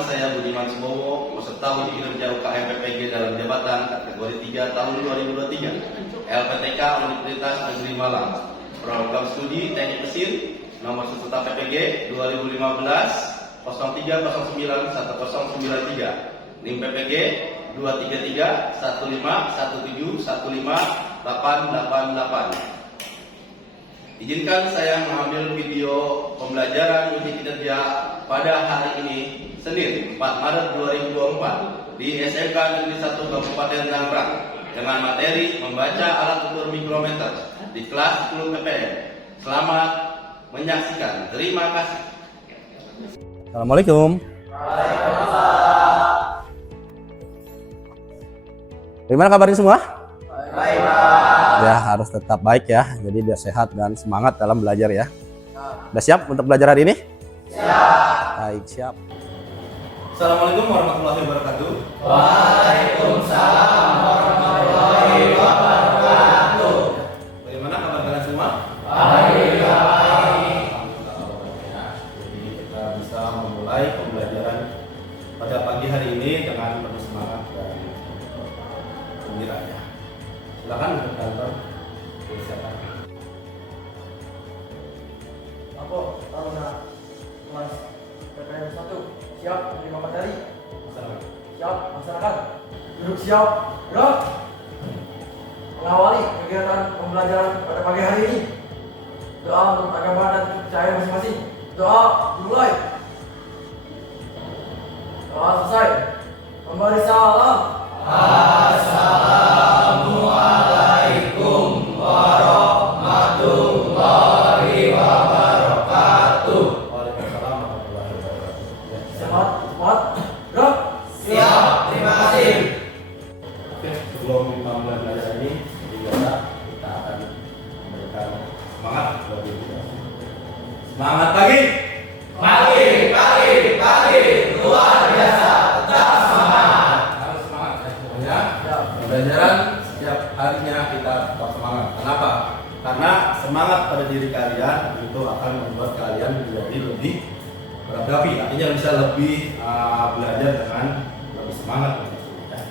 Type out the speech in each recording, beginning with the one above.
Nama saya Budiman Subowo, peserta uji kinerja UKM PPG dalam jabatan kategori 3 tahun 2023, LPTK Universitas Negeri Malang, program studi Teknik Mesin, nomor peserta PPG 2015 0309 1093, NIM PPG 233 15 17 15 888. Izinkan saya mengambil video pembelajaran uji kinerja pada hari ini, Senin 4 Maret 2024 di SMK Negeri 1 Kabupaten Tangerang dengan materi membaca alat ukur mikrometer di kelas 10 ppm. Selamat menyaksikan. Terima kasih. Assalamualaikum. Bagaimana kabarnya semua? Baik, Pak. Ya, harus tetap baik ya. Jadi biar sehat dan semangat dalam belajar ya. Sudah siap untuk belajar hari ini? Siap. Baik, siap. Assalamualaikum warahmatullahi wabarakatuh. Waalaikumsalam warahmatullahi wabarakatuh. Bagaimana kabar kalian semua? Baik, Jadi kita bisa memulai pembelajaran pada pagi hari ini dengan penuh semangat dan gembira ya. Silakan untuk kantor persiapan. Aku Taruna kelas PPM 1 siap menerima materi. Siap masyarakat. Duduk siap. Gerak. Mengawali kegiatan pembelajaran pada pagi hari ini. Doa untuk agama dan percaya masing-masing. Doa dimulai. Doa selesai. Memberi salam. Assalamualaikum warahmatullahi wabarakatuh. Waalaikumsalam warahmatullahi wabarakatuh. Ya, Semangat, semangat. Gerak. Siap, terima kasih. Oke, sebelum kita mulai belajar ini, biasa kita akan memberikan semangat bagi kita. Semangat pagi. Pagi, luar biasa. Tetap semangat. Harus semangat ya semuanya. Pembelajaran setiap harinya kita tetap semangat. Kenapa? Karena semangat pada diri kalian itu akan membuat kalian menjadi lebih berapi, artinya bisa lebih belajar dengan lebih semangat. Ya.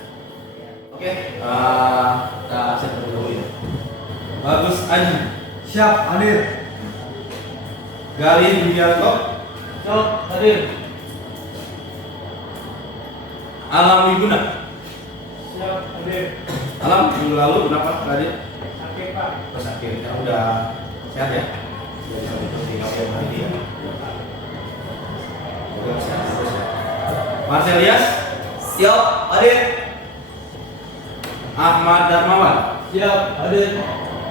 Oke, kita siap dulu ya. Bagus Aji. Siap, hadir. Galih Widianto. Siap, hadir. Alam Wiguna. Siap, hadir. Alam minggu lalu kenapa tadi? Sakit, Pak. Pas akhir ya udah sehat ya. Sudah bisa mengikuti ngapain hari ini ya. Semoga sehat terus ya. Marcelias. Siap, hadir. Ahmad Darmawan. Siap, hadir.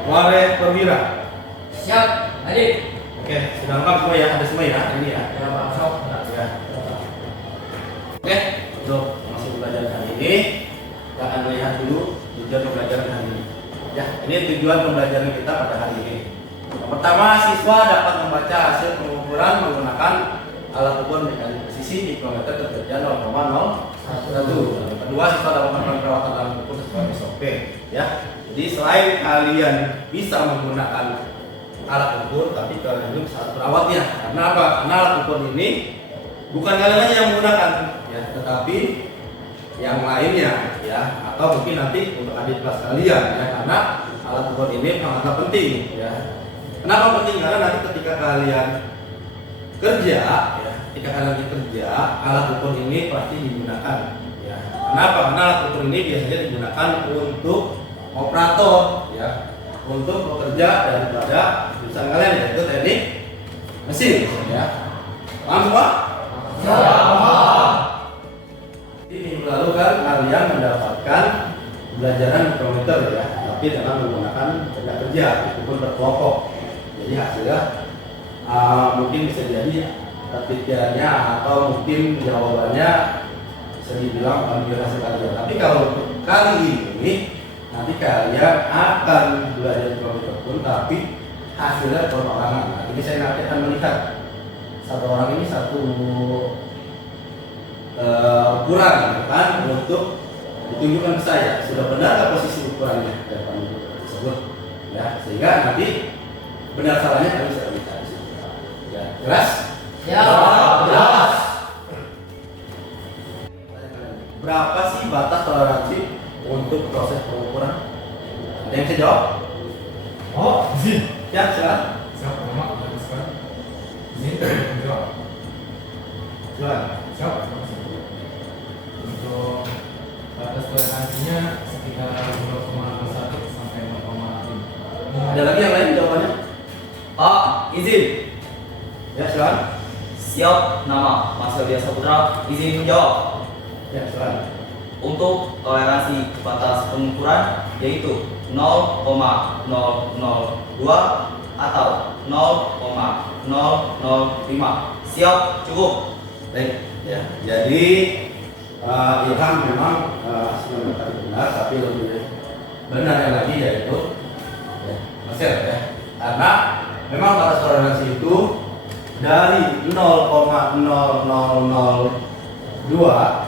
Wale Perwira. Siap, hadir. Oke, sudah lengkap semua ya, ada semua ya ini ya. Ya, Pak. Sok. Ya. Oke, untuk masuk belajar hari ini kita akan melihat dulu tujuan pembelajaran hari ini. Ya, ini tujuan pembelajaran kita pada hari ini. Yang pertama, siswa dapat membaca hasil pengukuran menggunakan alat ukur mekanik presisi mikrometer ketinggian 0,01. Yang kedua, siswa dapat melakukan perawatan alat ukur sesuai SOP. Ya, jadi selain kalian bisa menggunakan alat ukur, tapi kalian juga harus merawatnya. Karena apa? Karena alat ukur ini bukan kalian aja yang menggunakan, ya, tetapi yang lainnya, ya, atau mungkin nanti untuk adik kelas kalian, ya, karena alat ukur ini sangat penting, ya. Kenapa penting? Karena nanti ketika kalian kerja, ya, ketika kalian bekerja, alat ukur ini pasti digunakan, ya. Kenapa? Karena alat ukur ini biasanya digunakan untuk operator, ya, untuk bekerja daripada jurusan kalian, yaitu teknik mesin, ya. Paham semua? Di minggu lalu kan kalian mendapatkan pembelajaran mikrometer ya, tapi dengan menggunakan tenaga kerja itu pun berkelompok. Jadi hasilnya mungkin bisa jadi ketiganya atau mungkin jawabannya bisa dibilang ambil hasil kalian. Tapi kalau untuk kali ini nanti kalian akan belajar mikrometer pun, tapi hasilnya perorangan. Nah, ini saya nanti akan melihat satu orang ini satu ukuran gitu kan, untuk ditunjukkan ke saya sudah benar nggak posisi ukurannya depan tersebut ya, sehingga nanti benar salahnya kami bisa bicara di situ. Ya, jelas? Ya, jelas. berapa sih batas toleransi untuk proses pengukuran? Ada yang bisa jawab? Oh, izin. Ya, silakan. Siap, nama jelaskan. Izin menjawab. Silakan. Siap. Untuk batas toleransinya sekitar 2,1 sampai 0,5. Ada lagi yang lain jawabannya? Pak, izin. Ya, silakan. Siap, nama Mas Yodya Saputra, izin menjawab. Ya, silakan. Untuk toleransi batas pengukuran yaitu 0,002 atau 0,005. Siap, cukup. Baik, ya. Jadi Ilham memang sebenarnya tadi benar, tapi lebih benarnya lagi yaitu Mesir ya. Karena memang batas toleransi itu dari 0,0002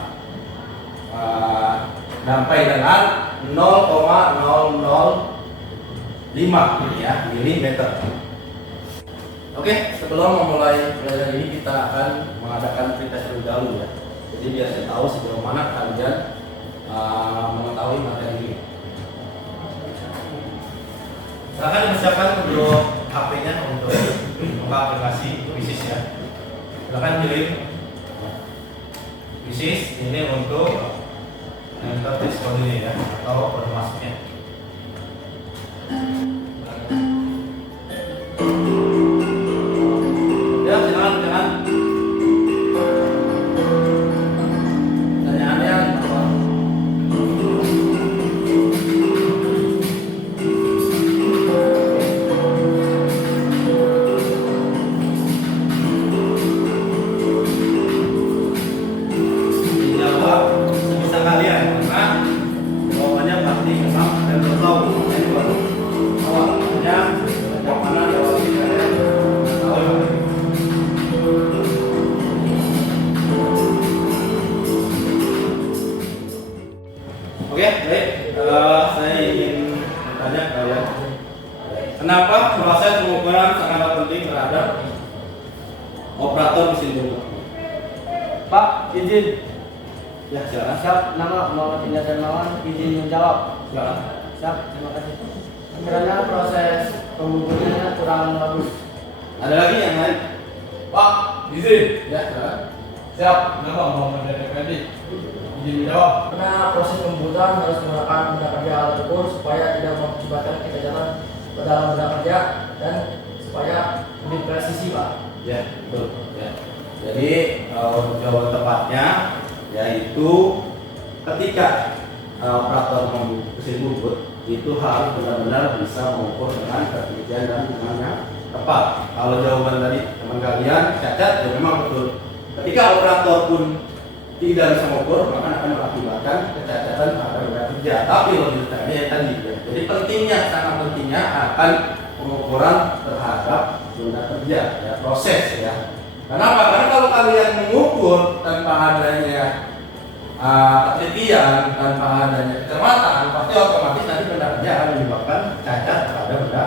sampai dengan 0,005 ya milimeter. Oke, sebelum memulai pelajaran ini kita akan mengadakan pretest terlebih dahulu ya. Jadi biar saya tahu sejauh mana kalian mengetahui materi ini. Silakan dipersiapkan untuk HP-nya untuk buka aplikasi Bisis ya. Silakan pilih Bisis ini untuk enter test code ini ya atau kode masuknya. Ya, silakan. Pertanyaannya apa? Dijawab sebisa kalian karena jawabannya pasti memang kalian belum tahu. Ini baru awal makanya yang mana jawabannya kalian tahu ya. Oke, baik. Saya ingin bertanya ke kalian. Kenapa proses pengukuran sangat penting terhadap operator mesin jumlah? Pak, izin. Ya, silakan. Siap, nama Muhammad Indra Darmawan, izin menjawab. Silakan. Siap, terima kasih. Sebenarnya proses pengukurannya kurang bagus. Ada lagi yang lain? Pak, izin. Ya, silakan. Siap, nama Muhammad Dedek izin menjawab. Karena proses pembuatan harus menggunakan benda kerja alat ukur supaya tidak mengakibatkan kejahatan dalam benda kerja dan supaya lebih presisi, Pak. Ya, betul. Ya. Jadi jawaban tepatnya yaitu ketika operator mesin bubut itu harus benar-benar bisa mengukur dengan ketelitian dan dengan yang tepat. Kalau jawaban tadi teman kalian cacat, ya memang betul. Ketika operator pun tidak bisa mengukur, maka akan mengakibatkan kecacatan pada benda kerja. Tapi logikanya yang tadi, ya. Jadi pentingnya, sangat pentingnya akan pengukuran terhadap benda kerja, ya, proses ya. Kenapa? Karena kalau kalian mengukur tanpa adanya ketelitian, tanpa adanya kecermatan, pasti otomatis nanti benda kerja akan menyebabkan cacat pada benda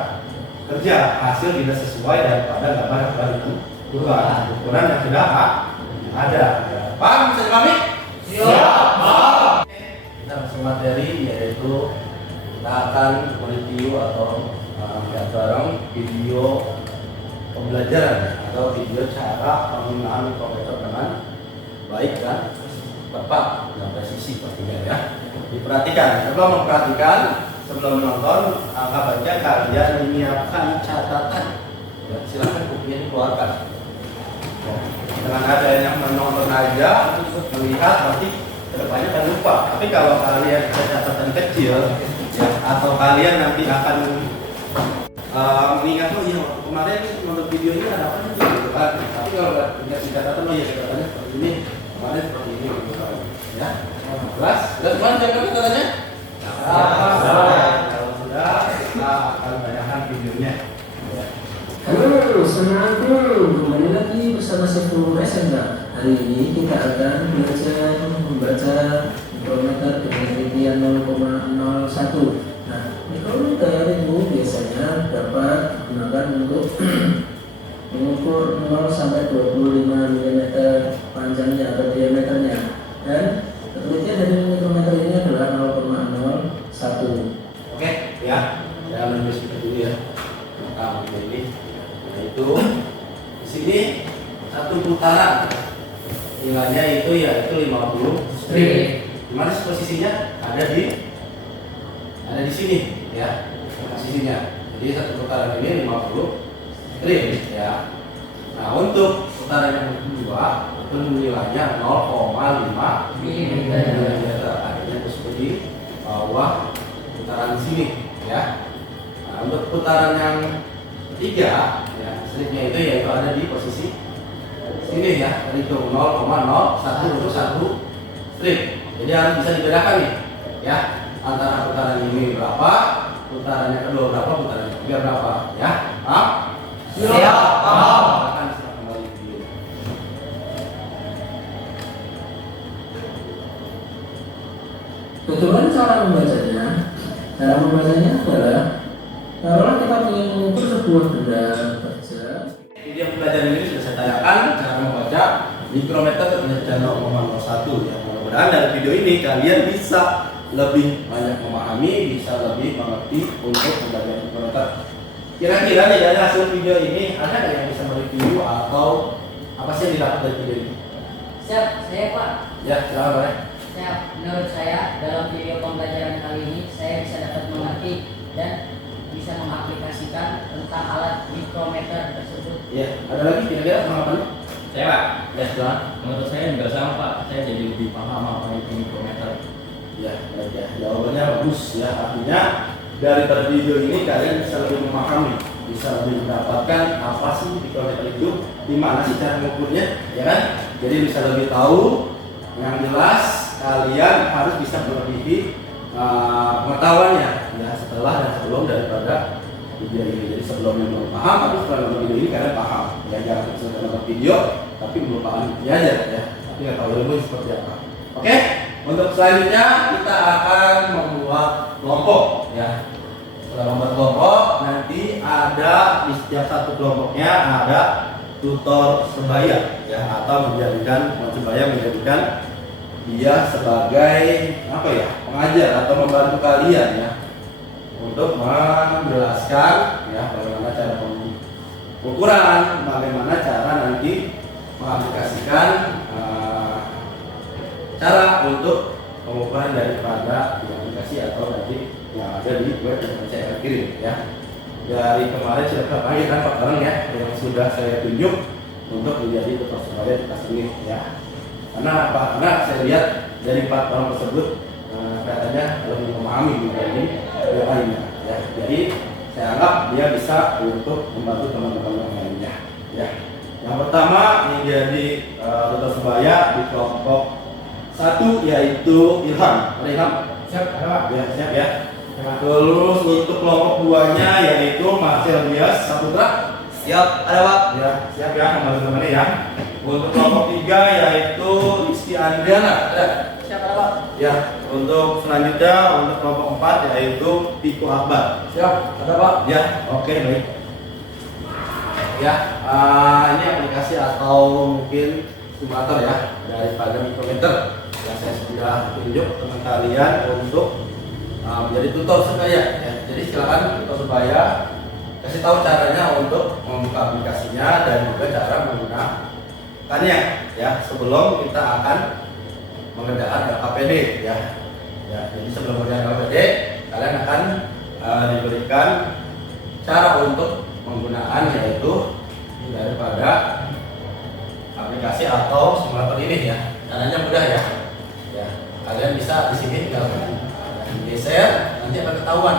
kerja. Hasil tidak sesuai daripada gambar yang sudah ditentukan, ukuran yang sudah ada. Paham? Bisa dipahami? Siap. Kita masuk materi yaitu kita akan mereview atau melihat bareng video pembelajaran atau video cara penggunaan komputer dengan baik dan tepat dan presisi pastinya ya. Diperhatikan. Sebelum memperhatikan, sebelum menonton, angka baca kalian menyiapkan catatan. Ya, silakan bukunya dikeluarkan. Ya, dengan adanya menonton aja, melihat nanti kedepannya akan lupa. Tapi kalau kalian ada catatan kecil, ya, atau kalian nanti akan mengingat, oh iya kemarin nonton video ini ada apa nih gitu kan. Tapi kalau ingat di catatan, oh iya catatannya seperti ini, kemarin seperti ini gitu kan. Ya, jelas? Jelas mana jawabnya katanya? Kalau sudah, kita akan tanyakan videonya. Ya. Halo, senangku kembali lagi bersama Sefu SMK. Hari ini kita akan belajar membaca mikrometer dengan ketinggian 0,01. Nah, mikrometer itu biasanya dapat digunakan untuk mengukur 0 sampai 25 mm panjangnya atau diameternya. Dan penelitian 50 strip. Di mana sih posisinya? Ada di sini ya. Posisinya. Jadi satu putaran ini 50 strip ya. Nah, untuk putaran yang kedua itu nilainya 0,5 mm. Artinya tersebut di bawah putaran sini ya. Nah, untuk putaran yang ketiga ya, stripnya itu yaitu ada di posisi sini ya. Jadi itu 0,01 untuk satu strip. Jadi harus bisa dibedakan nih ya, antara putaran ini berapa, putaran yang kedua berapa, putaran yang ketiga berapa ya. Paham? Siap, paham. Akan setelah kembali video. Bagaimana cara membacanya? Cara membacanya adalah kalau kita ingin mengukur sebuah benda kerja. Video pembelajaran ini sudah saya tanyakan cara membaca mikrometer dengan 0,01 ya. Mudah-mudahan dari video ini kalian bisa lebih banyak memahami, bisa lebih mengerti untuk pembelajaran mikrometer. Kira-kira nih dari hasil video ini ada nggak yang bisa mereview atau apa sih yang didapat dari video ini? Siap, saya Pak. Ya, silakan boleh. Siap, menurut saya dalam video pembelajaran kali ini saya bisa dapat mengerti dan bisa mengaplikasikan tentang alat mikrometer tersebut. Iya, ada lagi kira-kira tanggapannya? Saya Pak, Ya, silakan. menurut saya juga sama Pak. Saya jadi lebih paham apa itu mikrometer. Ya, baik ya. Jawabannya bagus ya. Artinya dari video ini kalian bisa lebih memahami, bisa lebih mendapatkan apa sih mikrometer itu, di mana sih cara mengukurnya, ya kan? Jadi bisa lebih tahu. Yang jelas kalian harus bisa melebihi pengetahuannya ya setelah dan sebelum daripada video ini. Jadi sebelumnya belum paham, tapi setelah nonton video ini kalian paham. Ya jangan sekedar nonton video, tapi belum paham intinya aja ya. Tapi nggak tahu ilmu seperti apa. Oke, untuk selanjutnya kita akan membuat kelompok ya. Setelah membuat kelompok, nanti ada di setiap satu kelompoknya ada tutor sebaya ya, atau menjadikan dia sebagai apa ya, pengajar atau membantu kalian ya untuk menjelaskan ya bagaimana cara pengukuran, bagaimana cara nanti mengaplikasikan cara untuk pengukuran daripada aplikasi atau nanti yang ada di web yang saya akan kirim ya. Dari kemarin sudah terpanggil kan 4 orang ya yang sudah saya tunjuk untuk menjadi tutor sebaya di kelas ini ya. Karena apa? Karena saya lihat dari 4 orang tersebut kelihatannya lebih memahami menjadi yang lainnya ya. Jadi saya anggap dia bisa untuk membantu teman-teman yang lainnya ya. Yang pertama yang jadi tutor sebaya di kelompok 1 yaitu Ilham. Ada Ilham? Siap, ada Pak. Ya, siap ya. Terus untuk kelompok 2-nya yaitu Marcel Dias Saputra. Siap, ada Pak. Ya, siap ya teman-teman ya. Untuk kelompok 3 yaitu Rizky Andriana. Ada? Siap, ada Pak. Ya, untuk selanjutnya untuk kelompok 4 yaitu Tiko Akbar. Siap, ada Pak. Ya, oke baik. Ya, ini aplikasi atau mungkin simulator ya daripada mikrometer yang saya sudah tunjuk teman kalian untuk menjadi tutor sebaya ya. Jadi silakan tutor sebaya kasih tahu caranya untuk membuka aplikasinya dan juga cara menggunakannya ya sebelum kita akan mengerjakan KPD ya. Ya, jadi sebelum mengerjakan KPD kalian akan diberikan cara untuk penggunaan yaitu daripada aplikasi atau simulator ini ya. Caranya mudah ya. Ya, kalian bisa di sini tinggal geser, nanti akan ketahuan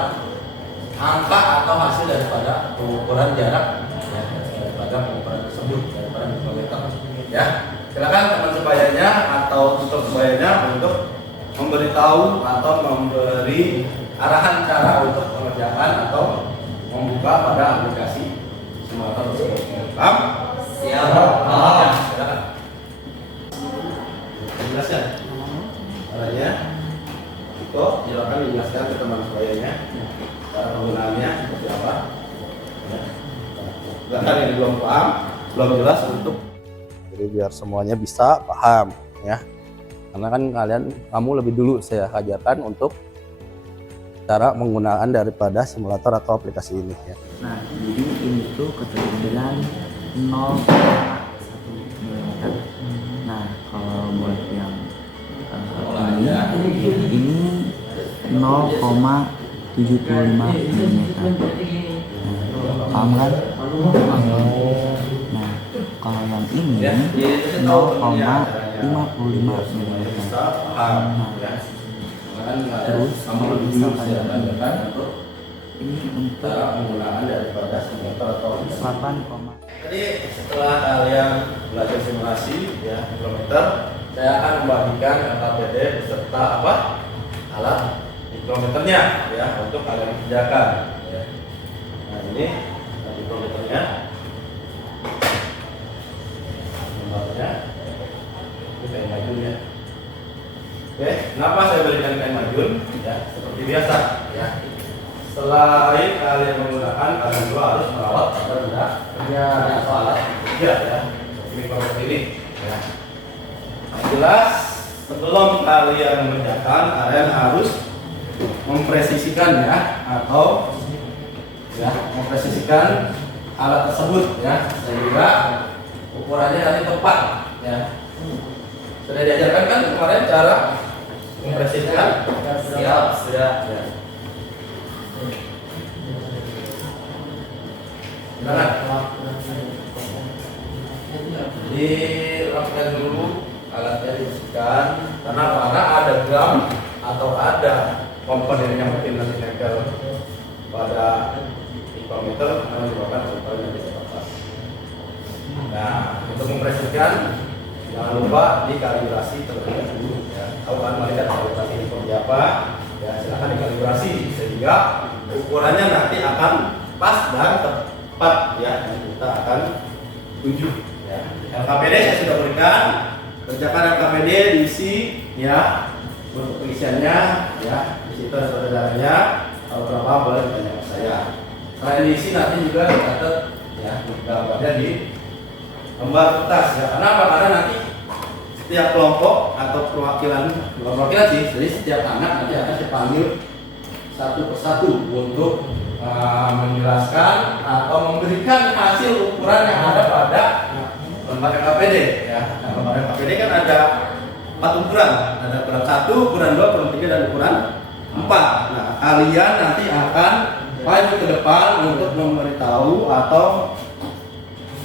angka atau hasil daripada pengukuran jarak ya, daripada pengukuran tersebut daripada mikrometer ya. Silakan teman sebayanya atau tutor sebayanya untuk memberitahu atau memberi arahan cara untuk mengerjakan atau membuka pada aplikasi simulator tersebut. Paham? Siap, paham. Silakan. Jelaskan caranya. Itu silakan dijelaskan ke teman sebayanya cara penggunaannya seperti apa. Ya. Silakan yang belum paham, belum jelas untuk Jadi biar semuanya bisa paham ya. Karena kan kamu lebih dulu saya ajarkan untuk cara penggunaan daripada simulator atau aplikasi ini ya. Nah, jadi ini tuh keterampilan 0,1 mm. Nah, kalau buat yang ini 0,75 mm. Paham kan? Nah, kalau yang ini 0,55 mm. Bisa paham ya. Terus bisa tanyakan untuk ini untuk cara penggunaan daripada simulator atau 8, Jadi setelah kalian belajar simulasi ya mikrometer, saya akan membagikan LKPD beserta apa alat mikrometernya ya untuk kalian kerjakan. Ya. Nah ini mikrometernya, gambarnya, ini kain majun ya. Oke, kenapa saya berikan kain majun? Ya seperti biasa ya. Selain kalian menggunakan, kalian juga harus merawat pada benda kerja atau alat kerja ya mikrometer ini ya. Yang jelas sebelum kalian mengerjakan, kalian harus mempresisikan ya atau ya mempresisikan alat tersebut ya sehingga ukurannya nanti tepat ya. Sudah diajarkan kan kemarin cara mempresisikan? Siap, sudah. Ya. Jadi rapikan dulu alatnya, dibersihkan karena ada gam atau ada komponen yang mungkin nanti nempel pada mikrometer akan menyebabkan ukuran yang bisa lepas. Nah, untuk mempresiskan jangan lupa dikalibrasi terlebih dahulu ya. Tahu kan melihat kalibrasi ini seperti apa? Ya, silakan dikalibrasi sehingga ukurannya nanti akan pas dan tepat ya yang kita akan tuju ya. LKPD saya sudah berikan, kerjakan LKPD diisi ya untuk pengisiannya ya, di situ ada saudaranya, kalau berapa boleh bertanya ke saya. Selain diisi nanti juga dicatat ya gambarnya di lembar kertas ya. Kenapa? Karena nanti setiap kelompok atau perwakilan sih, jadi setiap anak nanti akan dipanggil satu persatu untuk menjelaskan atau memberikan hasil ukuran yang ada pada lembar LKPD ya. Nah, lembar LKPD kan ada 4 ukuran, ada ukuran 1, ukuran 2, ukuran 3 dan ukuran 4. Nah, kalian nanti akan maju ke depan untuk memberitahu atau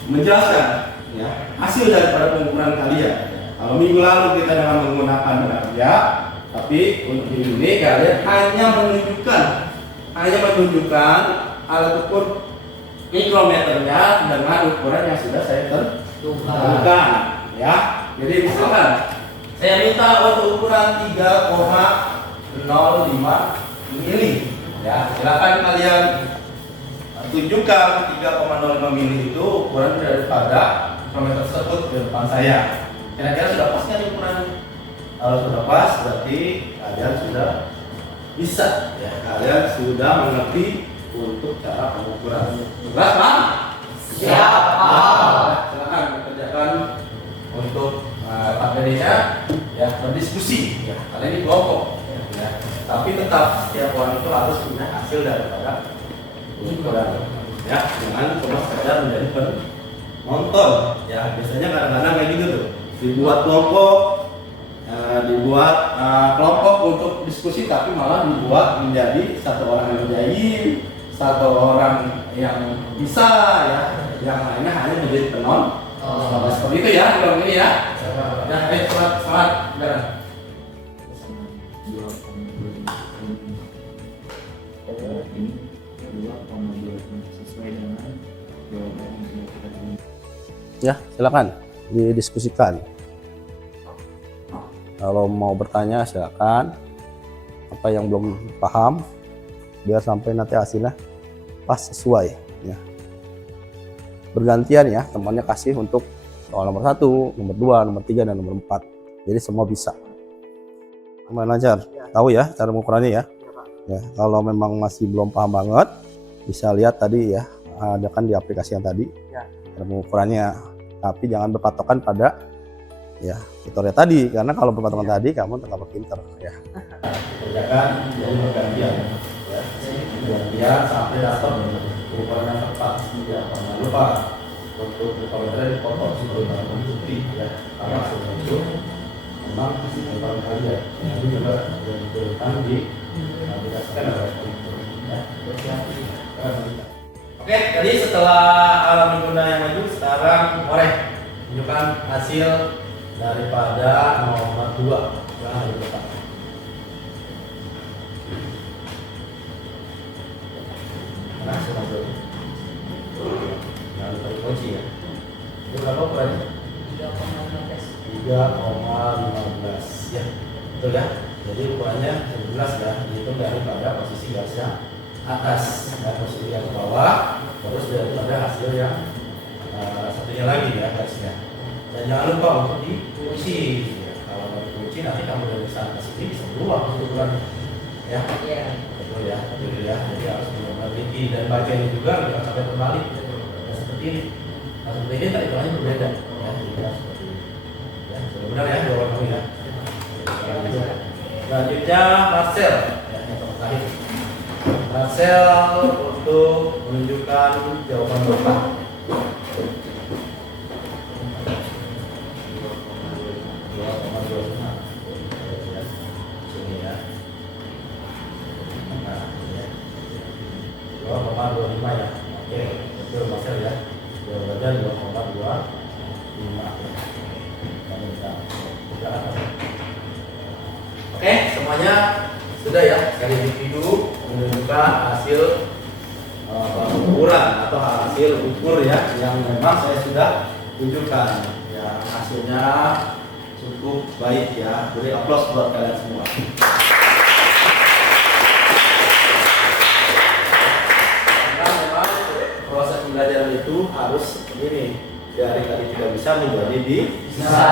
menjelaskan ya hasil daripada pengukuran kalian. Kalau minggu lalu kita dengan menggunakan benda kerja, tapi untuk minggu ini kalian hanya menunjukkan alat ukur mikrometernya dengan ukuran yang sudah saya tentukan ya. Jadi misalkan saya minta untuk ukuran 3,05 mili ya, silakan kalian tunjukkan 3,05 mili itu ukuran daripada mikrometer tersebut di depan saya. Kira-kira sudah pas kan ukurannya? Kalau sudah pas berarti kalian sudah bisa ya, kalian sudah mengerti untuk cara pengukuran. Jelas kan? Siap, paham. Silakan kerjakan untuk KPD-nya ya, berdiskusi ya. Kalian ini kelompok ya. Tapi tetap setiap orang itu harus punya hasil daripada pengukuran ya, jangan cuma sekedar menjadi penonton ya. Biasanya kadang-kadang kayak gitu tuh, dibuat kelompok kelompok untuk diskusi, tapi malah dibuat menjadi satu orang yang menjahit, satu orang yang bisa ya, yang lainnya hanya menjadi penonton. Seperti itu ya, kalau ini ya. Ya, semangat. Ya, silakan didiskusikan. Kalau mau bertanya silakan. Apa yang belum paham, biar sampai nanti hasilnya pas sesuai. Ya. Bergantian ya, temannya kasih untuk soal nomor 1, nomor 2, nomor 3, dan nomor 4. Jadi semua bisa. Lumayan lancar. Tahu ya cara mengukurannya ya. Ya, kalau memang masih belum paham banget, bisa lihat tadi ya, ada kan di aplikasi yang tadi cara mengukurannya. Tapi jangan berpatokan pada ya tutorial tadi, karena kalau berpatokan tadi kamu tetap pinter ya. Kerjakan jadi bergantian ya, bergantian sampai dapat ukuran yang tepat. Jangan lupa untuk mikrometernya dipotong sebelum bukti ya, karena sebelum itu memang hasil laporan kalian. Itu juga sudah diberikan di berdasarkan Oke, jadi setelah alat pengguna yang maju, sekarang Oreh tunjukkan hasil daripada nomor 2 yang ada di depan. Nah, sudah berapa? Jangan lupa dikunci ya. Itu berapa ukurannya? 3,15 ya, betul ya. Jadi ukurannya 11 ya, dihitung daripada posisi gasnya atas dan posisi yang ke bawah, terus daripada hasil yang satunya lagi ya gasnya. Dan jangan lupa untuk dikunci ya. Kalau mau dikunci nanti kamu dari sana ke sini bisa keluar ukuran ya. Iya. Betul ya, betul ya. Jadi harus benar-benar teliti dan bacanya juga jangan sampai terbalik ya, seperti ini. Nah, seperti ini tadi hitungannya berbeda ya. Jadi harus seperti ini. Ya, sudah benar ya jawaban kamu ya. Selanjutnya Marcel ya, yang terakhir. Marcel untuk menunjukkan jawaban Bapak. Sini ya. Nah, ya. 2,25 ya. Oke, betul Marcel ya. Jawabannya 2,25. Oke, semuanya sudah ya. Sekali review menunjukkan hasil pengukuran atau hasil ukur ya yang memang saya sudah tunjukkan ya, hasilnya cukup baik ya. Beri aplaus buat kalian semua. Karena memang proses pembelajaran itu harus seperti ini, dari tadi tidak bisa menjadi bisa.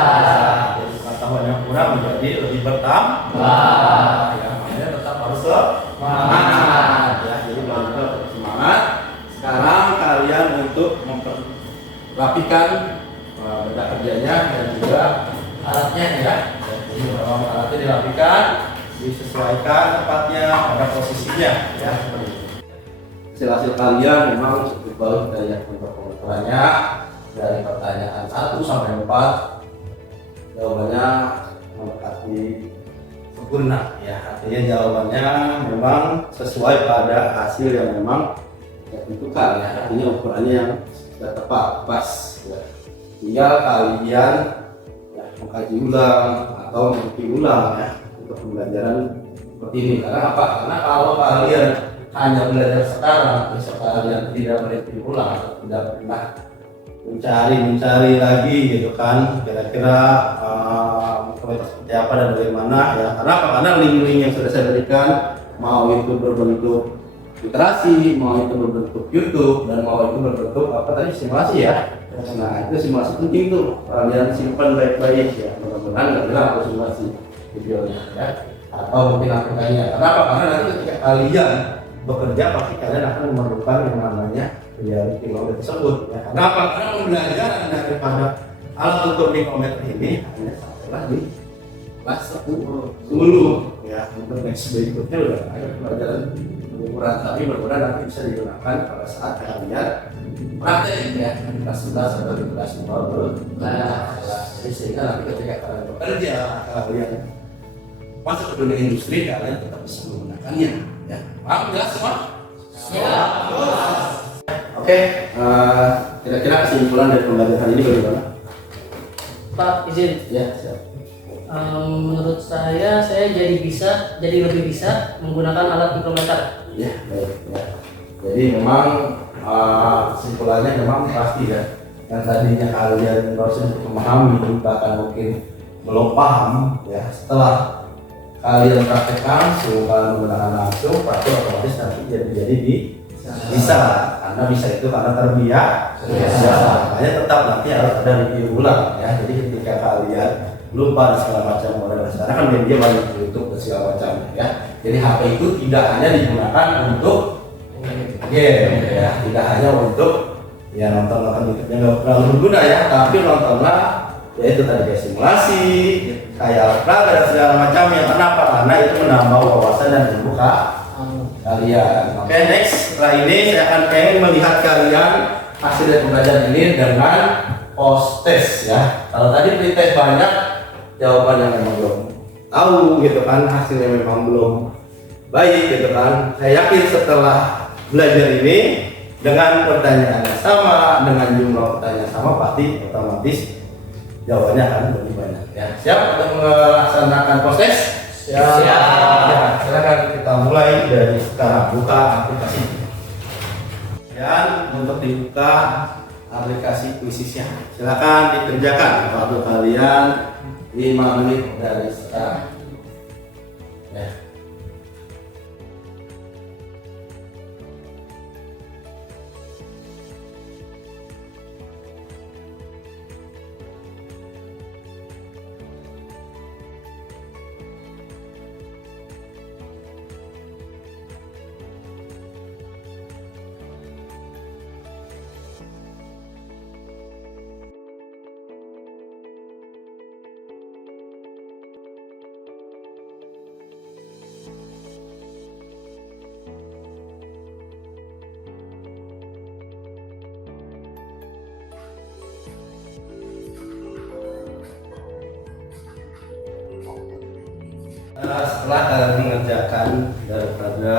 Dari pengetahuan yang kurang menjadi lebih bertambah ya, makanya tetap harus semangat ya. Jadi belajar tetap semangat. Sekarang kalian untuk memperrapikan benda kerjanya dan juga alatnya ya. Jadi beberapa alatnya dirapikan, disesuaikan tempatnya pada posisinya ya, seperti itu. Hasil-hasil kalian memang cukup baik dari untuk pengukurannya. Dari pertanyaan 1 sampai 4 jawabannya mendekati sempurna ya, artinya jawabannya memang sesuai pada hasil yang memang ditentukan ya, artinya ukurannya yang sudah tepat pas ya. Tinggal kalian ya, mengkaji ulang atau mengikuti ulang ya untuk pembelajaran seperti ini. Karena apa? Karena kalau kalian hanya belajar sekarang, besok kalian tidak mengikuti ulang atau tidak pernah mencari lagi gitu kan, kira-kira seperti apa dan bagaimana ya. Karena apa? Karena link-link yang sudah saya berikan, mau itu berbentuk literasi, mau itu berbentuk YouTube, dan mau itu berbentuk apa tadi, simulasi ya. Nah itu simulasi penting tuh, kalian simpan baik-baik ya, mudah-mudahan nggak hilang atau simulasi videonya ya, atau mungkin aplikasinya. Kenapa? Karena nanti ketika kalian bekerja pasti kalian akan memerlukan yang namanya reality kilometer tersebut ya. Kenapa? Karena pembelajaran daripada alat ukur micrometer ini hanya sampailah di kelas 10 ya. Untuk next berikutnya udah ada pembelajaran pengukuran, tapi mudah-mudahan nanti bisa digunakan pada saat kalian praktek ya, di kelas 11 atau di kelas 12. Jadi sehingga nanti ketika kalian bekerja, kalian masuk ke dunia industri, kalian tetap bisa menggunakannya ya. Paham jelas semua? Ya. Oke, kira-kira kesimpulan dari pembelajaran ini bagaimana? Pak, izin. Ya, siap. Menurut saya jadi lebih bisa menggunakan alat micrometer. Ya, baik. Ya. Jadi memang kesimpulannya memang pasti ya. Yang tadinya kalian harus memahami, bahkan mungkin belum paham ya, setelah kalian praktek langsung, kalian menggunakan langsung, pasti otomatis nanti jadi bisa. Karena bisa itu karena terbiasa. Makanya tetap nanti harus ada review ulang ya. Jadi ketika kalian lupa dan segala macam, model sekarang kan media banyak YouTube dan segala macam ya. Jadi HP itu tidak hanya digunakan untuk game ya, tidak hanya untuk ya nonton YouTube yang nggak terlalu berguna ya, tapi nontonlah ya itu tadi kayak simulasi, kayak olahraga dan segala macamnya. Kenapa? Karena itu menambah wawasan dan membuka kalian. Oke, next setelah ini saya akan pengen melihat kalian hasil dari pembelajaran ini dengan post test ya. Kalau tadi pretest banyak, jawabannya memang belum tahu gitu kan, hasilnya memang belum baik gitu kan. Saya yakin setelah belajar ini dengan pertanyaan yang sama, dengan jumlah pertanyaan sama, pasti otomatis jawabannya akan lebih banyak ya. Siap untuk melaksanakan proses? Siap. Ya, silakan kita mulai dari sekarang, buka aplikasi. Dan untuk dibuka aplikasi kuisisnya, silakan dikerjakan waktu kalian 5 menit dari sekarang. Ya. Setelah kalian mengerjakan daripada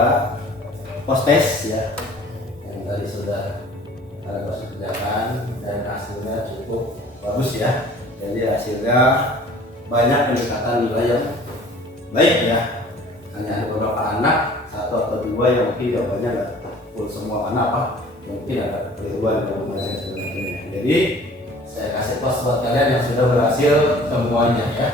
post test ya, yang tadi sudah kalian harus kerjakan dan hasilnya cukup bagus ya. Jadi hasilnya banyak peningkatan nilai yang baik ya. Hanya ada beberapa anak, 1 atau 2 yang mungkin jawabannya nggak full semua anak apa, mungkin ada keliruan dalam proses sebenarnya. Jadi saya kasih plus buat kalian yang sudah berhasil semuanya ya.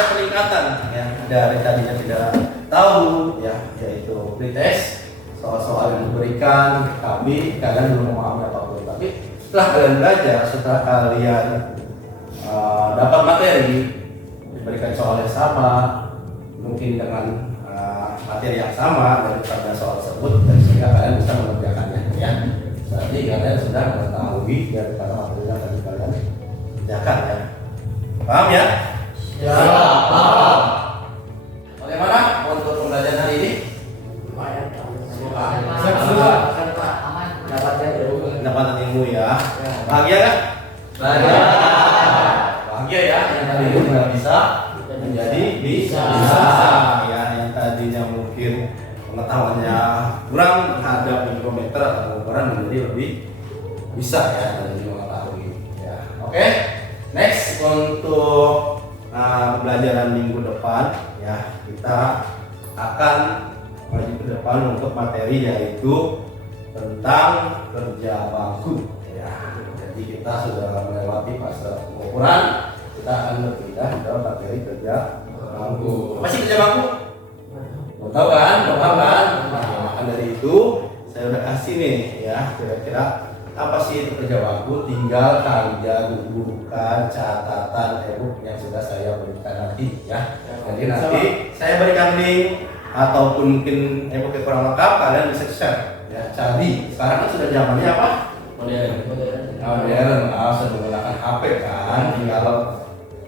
Peningkatan ya dari tadinya tidak tahu ya, yaitu pretest soal-soal yang diberikan kalian belum memahami apapun, tapi setelah kalian belajar, setelah kalian dapat materi, diberikan soal yang sama, mungkin dengan materi yang sama daripada soal tersebut, dan sehingga kalian bisa mengerjakannya ya. Berarti kalian sudah mengetahui daripada materi yang tadi kalian kerjakan ya. Paham ya? Ya. Bagaimana untuk pembelajaran hari ini? Aman. Pendapatan ilmu ya. Bahagia kan? Bahagia ya. Yang tadi itu nggak bisa menjadi bisa. Ya, yang tadinya mungkin pengetahuannya kurang terhadap mikrometer atau pengukuran menjadi lebih bisa ya, dan mengetahui. Ya. Oke. Next untuk pembelajaran minggu depan ya, kita akan maju ke depan untuk materi yaitu tentang kerja bangku ya. Jadi kita sudah melewati fase pengukuran, kita akan berpindah ke materi kerja bangku. Apa sih kerja bangku? Belum tahu kan? Maka dari itu saya udah kasih nih ya, kira-kira apa sih itu kerja bangku. Tinggal kalian bukan catatan e-book yang sudah saya berikan nanti ya. Jadi nanti saya berikan link ataupun mungkin e-book yang kurang lengkap, kalian bisa share ya. Cari sekarang kan sudah zamannya apa? Modern. Sudah menggunakan HP kan, tinggal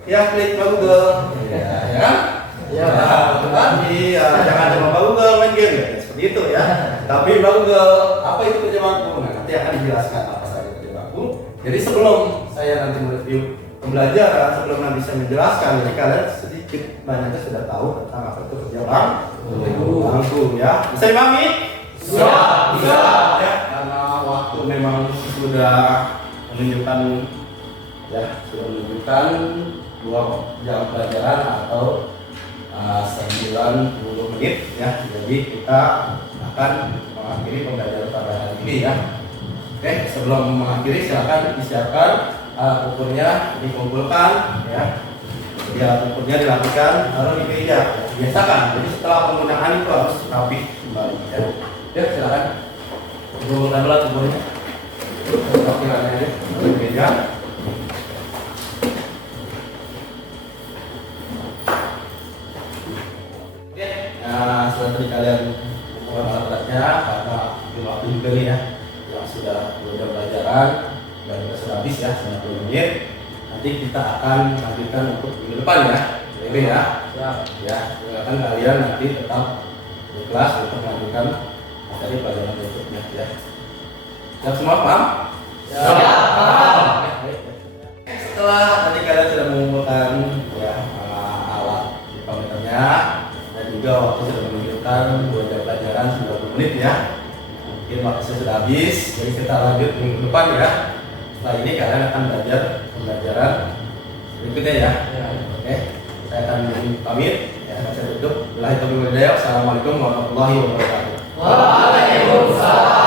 ya klik Google ya. Ya, tadi jangan cuma Google main game ya, seperti itu ya. Tapi Google apa itu kerja bangku? Nah, nanti akan dijelaskan apa saja kerja bangku. Jadi sebelum saya nanti mereview pembelajaran, sebelum nanti saya menjelaskan, jadi kalian sedikit banyaknya sudah tahu tentang apa itu kerja bangku ya. Bisa dipahami? Bisa ya, karena waktu memang sudah menunjukkan ya, sudah menunjukkan 2 jam pelajaran atau 90 menit ya. Jadi kita akan mengakhiri pembelajaran pada hari ini ya. Oke, sebelum mengakhiri silakan disiapkan alat ukurnya, dikumpulkan ya. Alat ukurnya dilakukan lalu dipijak, dibiasakan. Jadi setelah penggunaan itu harus rapi kembali ya. Ya, silakan kumpulkan alat ukurnya. Rapikannya aja, dipijak. Setelah tadi kalian mengumpulkan alat-alatnya, karena waktu juga nih ya, yang sudah belajar pelajaran dan sudah habis ya 90 menit. Nanti kita akan lanjutkan untuk minggu depan ya, ini ya. Ya, silakan kalian nanti tetap di kelas untuk melanjutkan materi pelajaran berikutnya ya. Siap semua, paham? Siap. setelah tadi kalian sudah mengumpulkan ya alat komputernya dan juga waktu sudah menunjukkan 2 jam pelajaran 90 menit ya. Mungkin waktu sudah habis, jadi kita lanjut minggu depan ya. Setelah ini kalian akan belajar pembelajaran berikutnya ya. Oke, saya akan pamit. Ya, saya tutup. Wassalamualaikum warahmatullahi wabarakatuh. Waalaikumsalam.